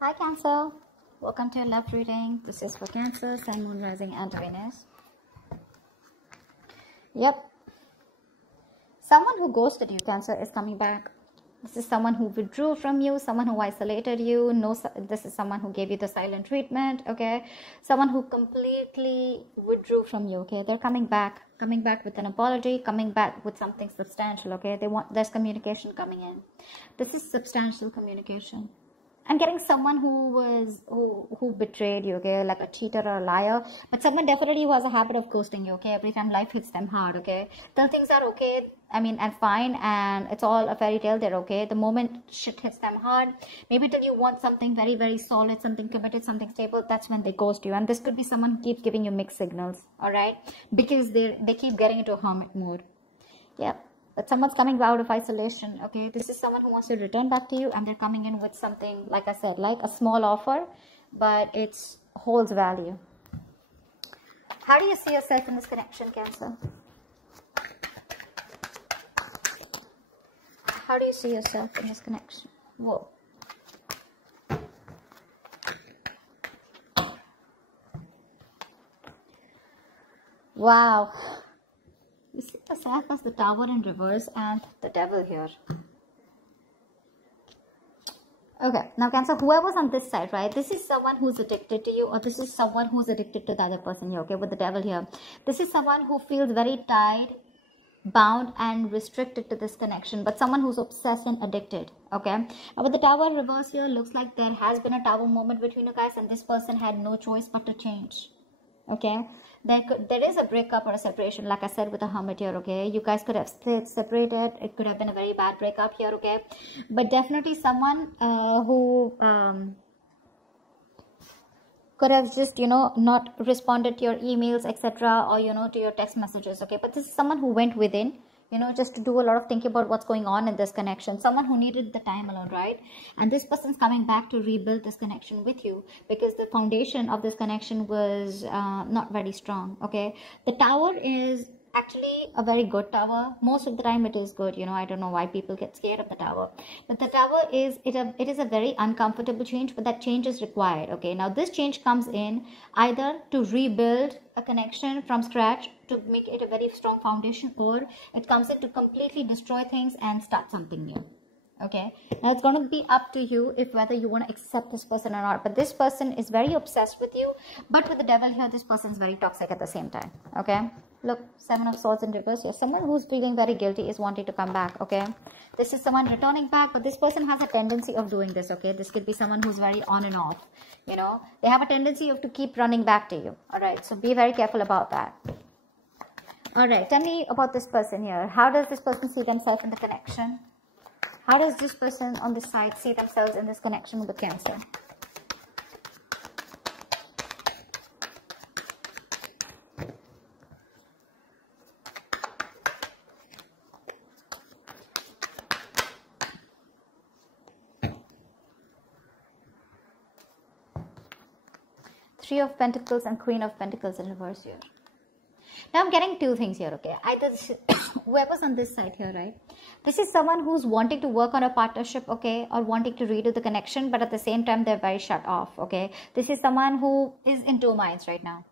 Hi Cancer, welcome to your love reading. This is for Cancer, Sun, Moon, Rising and Venus. Yep, someone who ghosted you, Cancer, is coming back. This is someone who withdrew from you, someone who isolated you. No, this is someone who gave you the silent treatment, okay? Someone who completely withdrew from you, okay? They're coming back with an apology, coming back with something substantial, okay? There's communication coming in. This is substantial communication. I'm getting someone who betrayed you, okay, like a cheater or a liar, but someone definitely who has a habit of ghosting you, okay, every time life hits them hard, okay, till things are okay, I mean, and fine, and it's all a fairy tale, they're okay. The moment shit hits them hard, maybe till you want something very, very solid, something committed, something stable, that's when they ghost you. And this could be someone who keeps giving you mixed signals, all right, because they keep getting into a hermit mode. Yep. But someone's coming out of isolation, okay? This is someone who wants to return back to you, and they're coming in with something, like I said, like a small offer, but it holds value. How do you see yourself in this connection, Cancer? How do you see yourself in this connection? Whoa. Wow. You see yourself as the Tower in reverse and the Devil here. Okay, now Cancer, whoever's on this side, right? This is someone who's addicted to you, or this is someone who's addicted to the other person here, okay, with the Devil here. This is someone who feels very tied, bound and restricted to this connection, but someone who's obsessed and addicted, okay? Now with the Tower in reverse here, looks like there has been a Tower moment between you guys, and this person had no choice but to change, okay? There is a breakup or a separation, like I said, with the Hermit here, okay? You guys could have separated. It could have been a very bad breakup here, okay? But definitely someone who could have just, you know, not responded to your emails, etc., or, you know, to your text messages, okay? But this is someone who went within, you know, just to do a lot of thinking about what's going on in this connection. Someone who needed the time alone, right? And this person's coming back to rebuild this connection with you, because the foundation of this connection was not very strong, okay? The Tower is actually a very good tower. Most of the time it is good, you know. I don't know why people get scared of the Tower, but the Tower is it is a very uncomfortable change, but that change is required, okay? Now this change comes in either to rebuild a connection from scratch, to make it a very strong foundation, or it comes in to completely destroy things and start something new, okay? Now it's going to be up to you if whether you want to accept this person or not. But this person is very obsessed with you, but with the Devil here, this person is very toxic at the same time, okay? Look, Seven of Swords in reverse here. Someone who's feeling very guilty is wanting to come back, okay? This is someone returning back, but this person has a tendency of doing this, okay? This could be someone who's very on and off, you know? They have a tendency of to keep running back to you, all right? So be very careful about that. All right, tell me about this person here. How does this person see themselves in the connection? How does this person on this side see themselves in this connection with Cancer? Three of Pentacles and Queen of Pentacles in reverse here. Now I'm getting two things here, okay? Either whoever's on this side here, right? This is someone who's wanting to work on a partnership, okay? Or wanting to redo the connection, but at the same time, they're very shut off, okay? This is someone who is in two minds right now,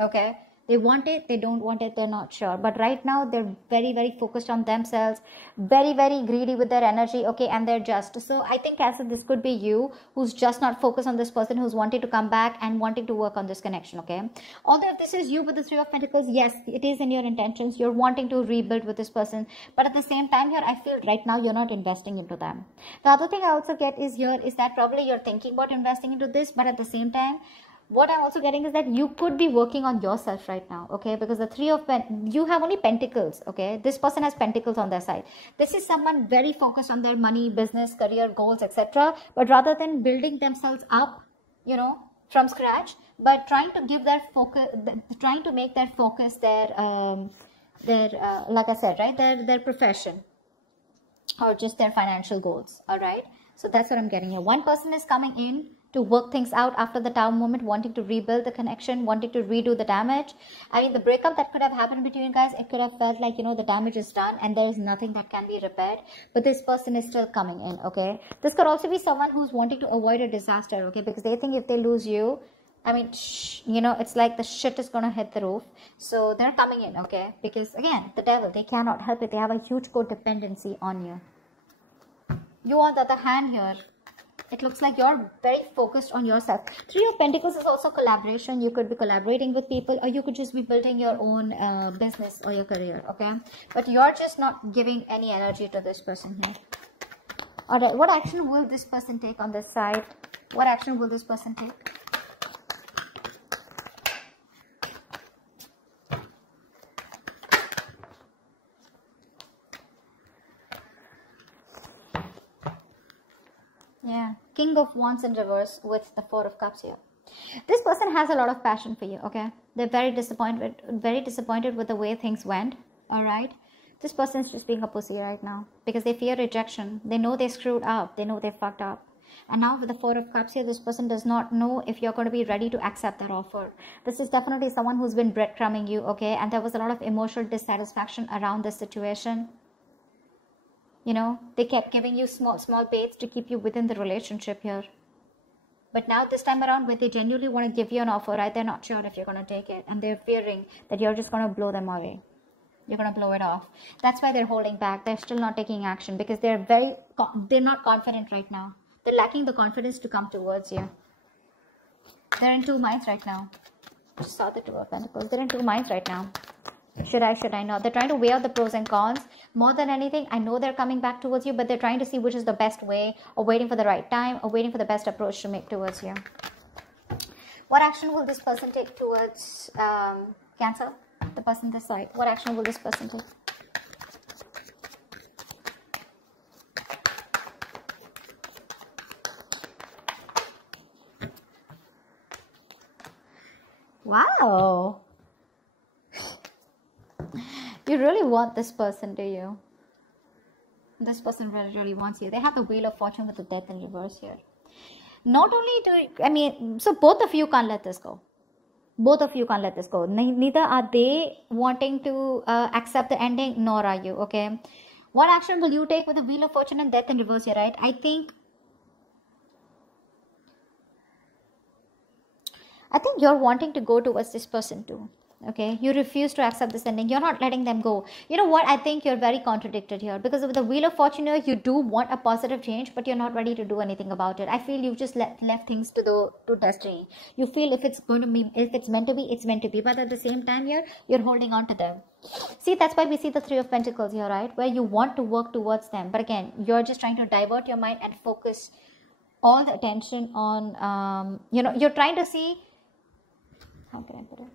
okay? They want it, they don't want it, they're not sure. But right now, they're very, very focused on themselves, very, very greedy with their energy, okay? And they're just. So I think, Cancer, this could be you who's just not focused on this person, who's wanting to come back and wanting to work on this connection, okay? Although if this is you with the Three of Pentacles, yes, it is in your intentions. You're wanting to rebuild with this person. But at the same time here, I feel right now you're not investing into them. The other thing I also get is here is that probably you're thinking about investing into this, but at the same time, what I'm also getting is that you could be working on yourself right now, okay? Because the Three of you have only Pentacles, okay? This person has Pentacles on their side. This is someone very focused on their money, business, career, goals, etc. But rather than building themselves up, you know, from scratch, but trying to give their focus, trying to make their focus their like I said, right, their profession, or just their financial goals, all right? So that's what I'm getting here. One person is coming in to work things out after the Tower moment, wanting to rebuild the connection, wanting to redo the damage. I mean, the breakup that could have happened between you guys, it could have felt like, you know, the damage is done and there is nothing that can be repaired. But this person is still coming in, okay? This could also be someone who's wanting to avoid a disaster, okay? Because they think if they lose you, I mean, you know, it's like the shit is gonna hit the roof. So they're coming in, okay? Because again, the devil, they cannot help it. They have a huge codependency on you. You, on the other hand here, it looks like you're very focused on yourself. Three of Pentacles is also collaboration. You could be collaborating with people, or you could just be building your own business or your career, okay? But you're just not giving any energy to this person here. All right, what action will this person take on this side? What action will this person take? Yeah, King of Wands in reverse with the Four of Cups here. This person has a lot of passion for you, okay? They're very disappointed with the way things went, all right? This person is just being a pussy right now because they fear rejection. They know they screwed up. They know they fucked up. And now with the Four of Cups here, this person does not know if you're going to be ready to accept that offer. This is definitely someone who's been breadcrumbing you, okay? And there was a lot of emotional dissatisfaction around this situation. You know, they kept giving you small baits to keep you within the relationship here. But now this time around, when they genuinely want to give you an offer, right, they're not sure if you're going to take it. And they're fearing that you're just going to blow them away. You're going to blow it off. That's why they're holding back. They're still not taking action because they're not confident right now. They're lacking the confidence to come towards you. They're in two minds right now. Just saw the Two of Pentacles. They're in two minds right now. Should I not? They're trying to weigh out the pros and cons. More than anything, I know they're coming back towards you, but they're trying to see which is the best way, or waiting for the right time, or waiting for the best approach to make towards you. What action will this person take towards Cancer? The person this side. What action will this person take? Wow. You really want this person, do you? This person really wants you. They have the Wheel of Fortune with the Death in reverse here. Not only so both of you can't let this go. Both of you can't let this go. Neither are they wanting to accept the ending, nor are you, okay? What action will you take with the Wheel of Fortune and Death in reverse here, right? I think you're wanting to go towards this person too. Okay, you refuse to accept this ending. You're not letting them go. You know what? I think you're very contradicted here because with the Wheel of Fortune here, you do want a positive change, but you're not ready to do anything about it. I feel you've just left things to destiny. You feel if it's meant to be, it's meant to be. But at the same time here, you're holding on to them. See, that's why we see the Three of Pentacles here, right? Where you want to work towards them. But again, you're just trying to divert your mind and focus all the attention on, you're trying to see, how can I put it?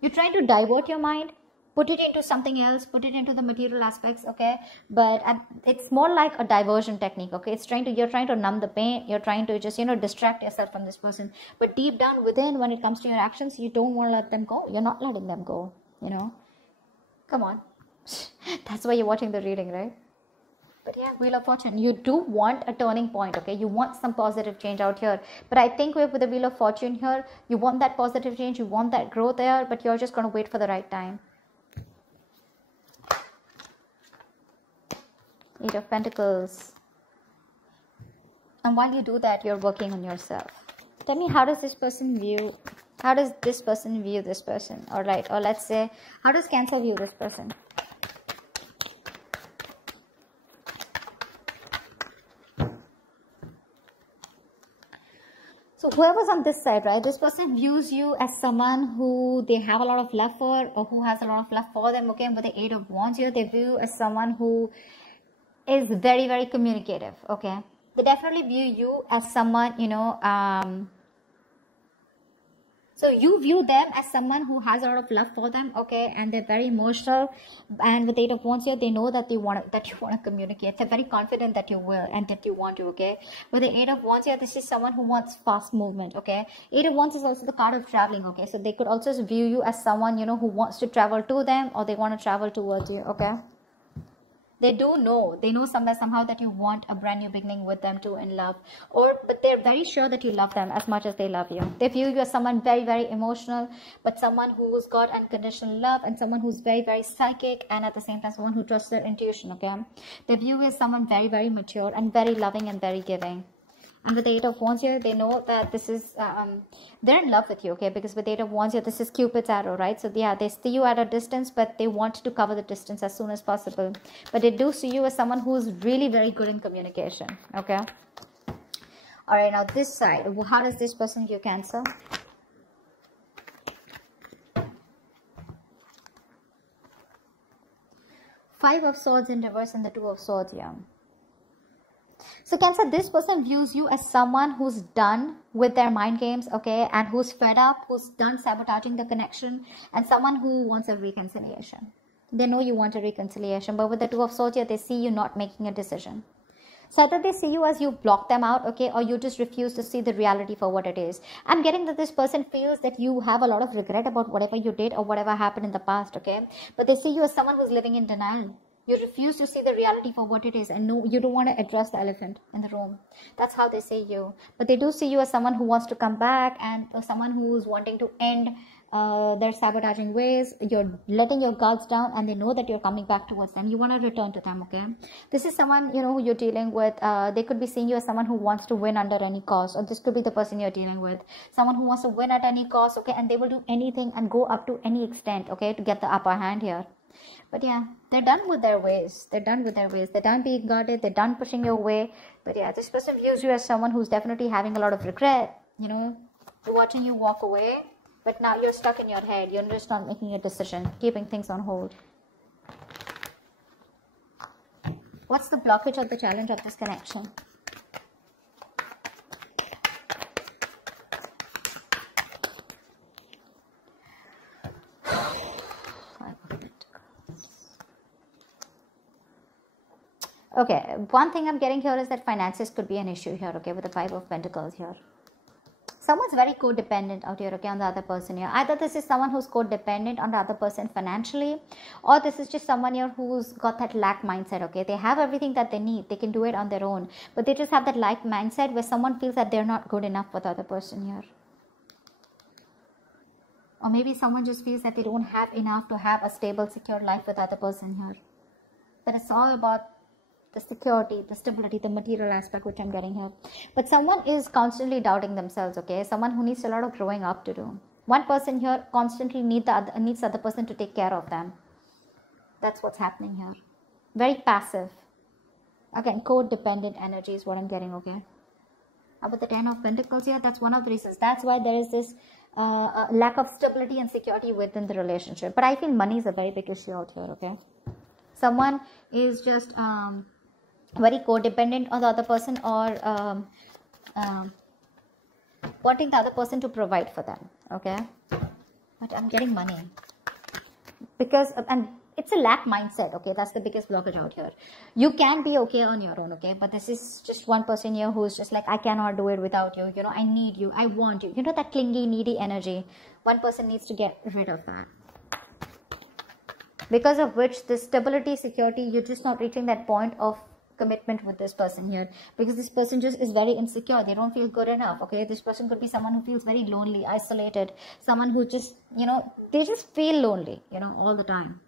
You're trying to divert your mind, put it into something else, put it into the material aspects, okay? But it's more like a diversion technique, okay? You're trying to numb the pain. You're trying to just, distract yourself from this person. But deep down within, when it comes to your actions, you don't want to let them go. You're not letting them go, Come on. That's why you're watching the reading, right? But yeah, Wheel of Fortune, you do want a turning point, okay? You want some positive change out here. But I think with the Wheel of Fortune here, you want that positive change, you want that growth there, but you're just going to wait for the right time. Eight of Pentacles. And while you do that, you're working on yourself. Tell me, how does this person view this person? All right, or let's say, how does Cancer view this person? So whoever's on this side, right, this person views you as someone who they have a lot of love for, or who has a lot of love for them, okay? And with the Eight of Wands here, they view you as someone who is very, very communicative, okay? They definitely view you as someone, so you view them as someone who has a lot of love for them, okay? And they're very emotional. And with the Eight of Wands here, they know that you want to communicate. They're very confident that you will and that you want to, okay? With the Eight of Wands here, this is someone who wants fast movement, okay? Eight of Wands is also the card of traveling, okay? So they could also view you as someone, who wants to travel to them, or they want to travel towards you, okay? They know somewhere, somehow, that you want a brand new beginning with them too in love. But they're very sure that you love them as much as they love you. They view you as someone very, very emotional, but someone who's got unconditional love, and someone who's very, very psychic, and at the same time, someone who trusts their intuition, okay? They view you as someone very, very mature and very loving and very giving. And with the Eight of Wands here, they know that this is, they're in love with you, okay? Because with the Eight of Wands here, this is Cupid's arrow, right? So yeah, they see you at a distance, but they want to cover the distance as soon as possible. But they do see you as someone who's really very good in communication, okay? All right, now this side, how does this person view Cancer? Five of Swords in reverse and the Two of Swords here. So Cancer, this person views you as someone who's done with their mind games, okay, and who's fed up, who's done sabotaging the connection, and someone who wants a reconciliation. They know you want a reconciliation, but with the Two of Swords here, they see you not making a decision. So either they see you as you block them out, okay, or you just refuse to see the reality for what it is. I'm getting that this person feels that you have a lot of regret about whatever you did or whatever happened in the past, okay, but they see you as someone who's living in denial. You refuse to see the reality for what it is, and no, you don't want to address the elephant in the room. That's how they see you. But they do see you as someone who wants to come back, and someone who's wanting to end their sabotaging ways. You're letting your guards down, and they know that you're coming back towards them. You want to return to them, okay? This is someone, you know, who you're dealing with. They could be seeing you as someone who wants to win under any cost, or this could be the person you're dealing with. Someone who wants to win at any cost, okay? And they will do anything and go up to any extent, okay, to get the upper hand here. But yeah, they're done with their ways. They're done with their ways. They're done being guarded. They're done pushing your way. But yeah, this person views you as someone who's definitely having a lot of regret, you know, watching you walk away. But now you're stuck in your head. You're just not making a decision, keeping things on hold. What's the blockage or the challenge of this connection? Okay, one thing I'm getting here is that finances could be an issue here, okay, with the Five of Pentacles here. Someone's very codependent out here, okay, on the other person here. Either this is someone who's codependent on the other person financially, or this is just someone here who's got that lack mindset, okay. They have everything that they need. They can do it on their own, but they just have that lack mindset where someone feels that they're not good enough for the other person here. Or maybe someone just feels that they don't have enough to have a stable, secure life with the other person here. But it's all about the security, the stability, the material aspect, which I'm getting here. But someone is constantly doubting themselves, okay? Someone who needs a lot of growing up to do. One person here constantly needs the other person to take care of them. That's what's happening here. Very passive. Again, codependent energy is what I'm getting, okay? About the Ten of Pentacles here, that's one of the reasons. That's why there is this lack of stability and security within the relationship. But I feel money is a very big issue out here, okay? Someone is just very codependent on the other person, or wanting the other person to provide for them, okay? But I'm getting money because, and it's a lack mindset, okay? That's the biggest blockage out here. You can be okay on your own, okay? But this is just one person here who's just like, I cannot do it without you, you know, I need you, I want you, you know, that clingy, needy energy. One person needs to get rid of that. Because of which this stability, security, you're just not reaching that point of commitment with this person here, because this person just is very insecure. They don't feel good enough, okay? This person could be someone who feels very lonely, isolated, someone who just, you know, they just feel lonely, you know, all the time,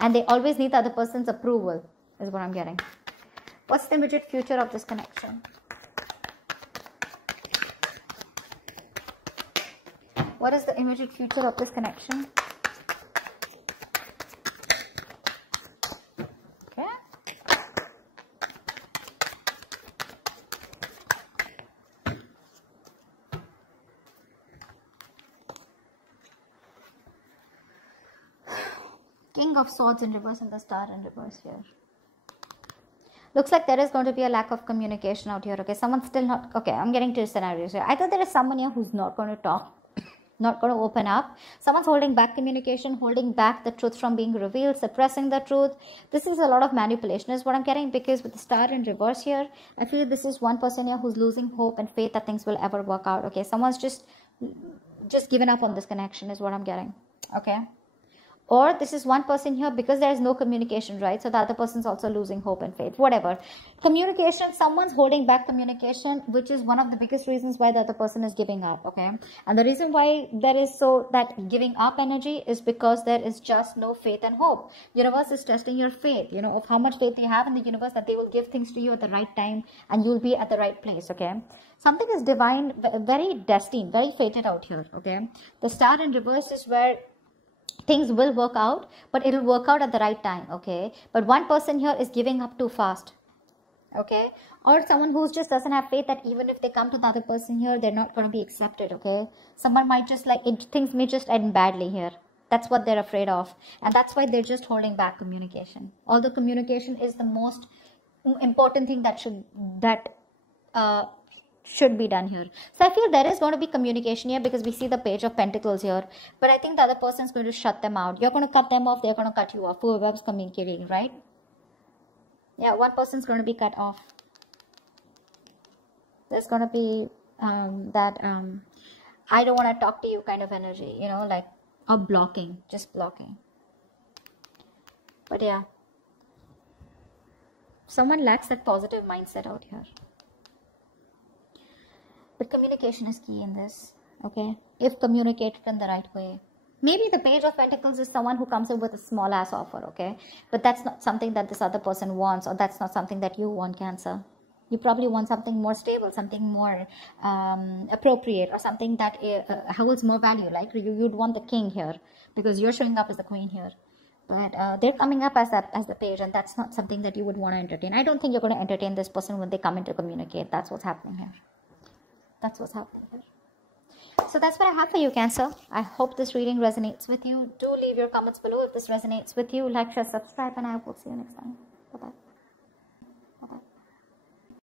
and they always need the other person's approval, is what I'm getting. What's the immediate future of this connection? What is the immediate future of this connection? King of Swords in reverse and the Star in reverse here. Looks like there is going to be a lack of communication out here, okay? Someone's still not, okay, I'm getting two scenarios here. Either there is someone here who's not going to talk, not going to open up. Someone's holding back communication, holding back the truth from being revealed, suppressing the truth. This is a lot of manipulation is what I'm getting, because with the Star in reverse here, I feel this is one person here who's losing hope and faith that things will ever work out, okay? Someone's just given up on this connection is what I'm getting, okay? Or this is one person here because there is no communication, right? So the other person's also losing hope and faith, whatever. Communication, someone's holding back communication, which is one of the biggest reasons why the other person is giving up, okay? And the reason why there is so that giving up energy is because there is just no faith and hope. Universe is testing your faith, you know, of how much faith you have in the universe, that they will give things to you at the right time and you'll be at the right place, okay? Something is divine, very destined, very fated out here, okay? The star in reverse is where things will work out, but it'll work out at the right time, okay? But one person here is giving up too fast, okay? Or someone who just doesn't have faith that even if they come to the other person here, they're not going to be accepted, okay? Someone might just like it, things may just end badly here. That's what they're afraid of, and that's why they're just holding back communication. Although communication is the most important thing that should be done here. So I feel there is going to be communication here because we see the Page of Pentacles here. But I think the other person is going to shut them out. You're going to cut them off. They're going to cut you off. Whoever's communicating, right? Yeah, one person's going to be cut off. There's going to be I don't want to talk to you kind of energy, you know, like, or blocking, just blocking. But yeah, someone lacks that positive mindset out here. But communication is key in this, okay? If communicated in the right way. Maybe the Page of Pentacles is someone who comes in with a small ass offer, okay? But that's not something that this other person wants, or that's not something that you want, Cancer. You probably want something more stable, something more appropriate, or something that holds more value. Like you'd want the king here because you're showing up as the queen here. But they're coming up as the page, and that's not something that you would want to entertain. I don't think you're going to entertain this person when they come in to communicate. That's what's happening here. That's what's happening here. So that's what I have for you, Cancer. I hope this reading resonates with you. Do leave your comments below if this resonates with you. Like, share, subscribe, and I will see you next time. Bye-bye.